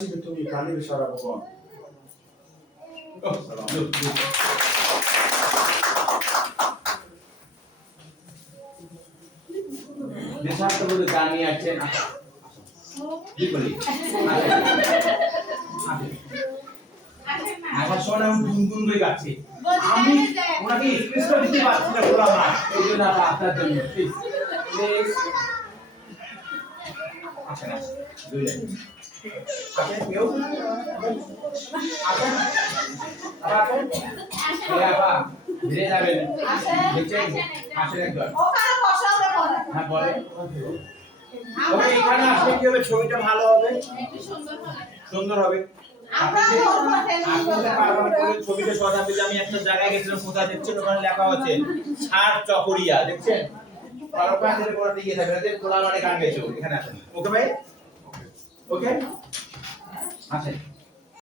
তুমি কালির সারা ভগবান দেশাত্মবোধ গান নিয়ে আসছেন আবার শোন আমি গুনগুন করে গাচ্ছি আমি ওনাকে এক্সপ্রেস করে দিতে পারছি না বললাম না এই জন্য আপনার জন্য প্লিজ প্লিজ আসেন আসেন দুই লাইন আসেন কেউ আসেন আসেন বাবা ধীরে যাবেন দেখছেন আসেন একবার ওখানে বসা হবে বলে হ্যাঁ বলে ওকে এখানে আসলে কি হবে ছবিটা ভালো হবে একটু সুন্দর হবে আমরা বলবো আপনাদের পারমানেন্ট করে ছবিটা সজাবে যে আমি একটা জায়গায় গেছিলাম কোথায় দেখছেন ওখানে লেখা আছে ছাড় চকরিয়া দেখছেন আর ওখানে পড়া দিয়ে থাকবে এদের খোলা মানে গান গেছে এখানে আসেন ওকে ভাই ওকে আসেন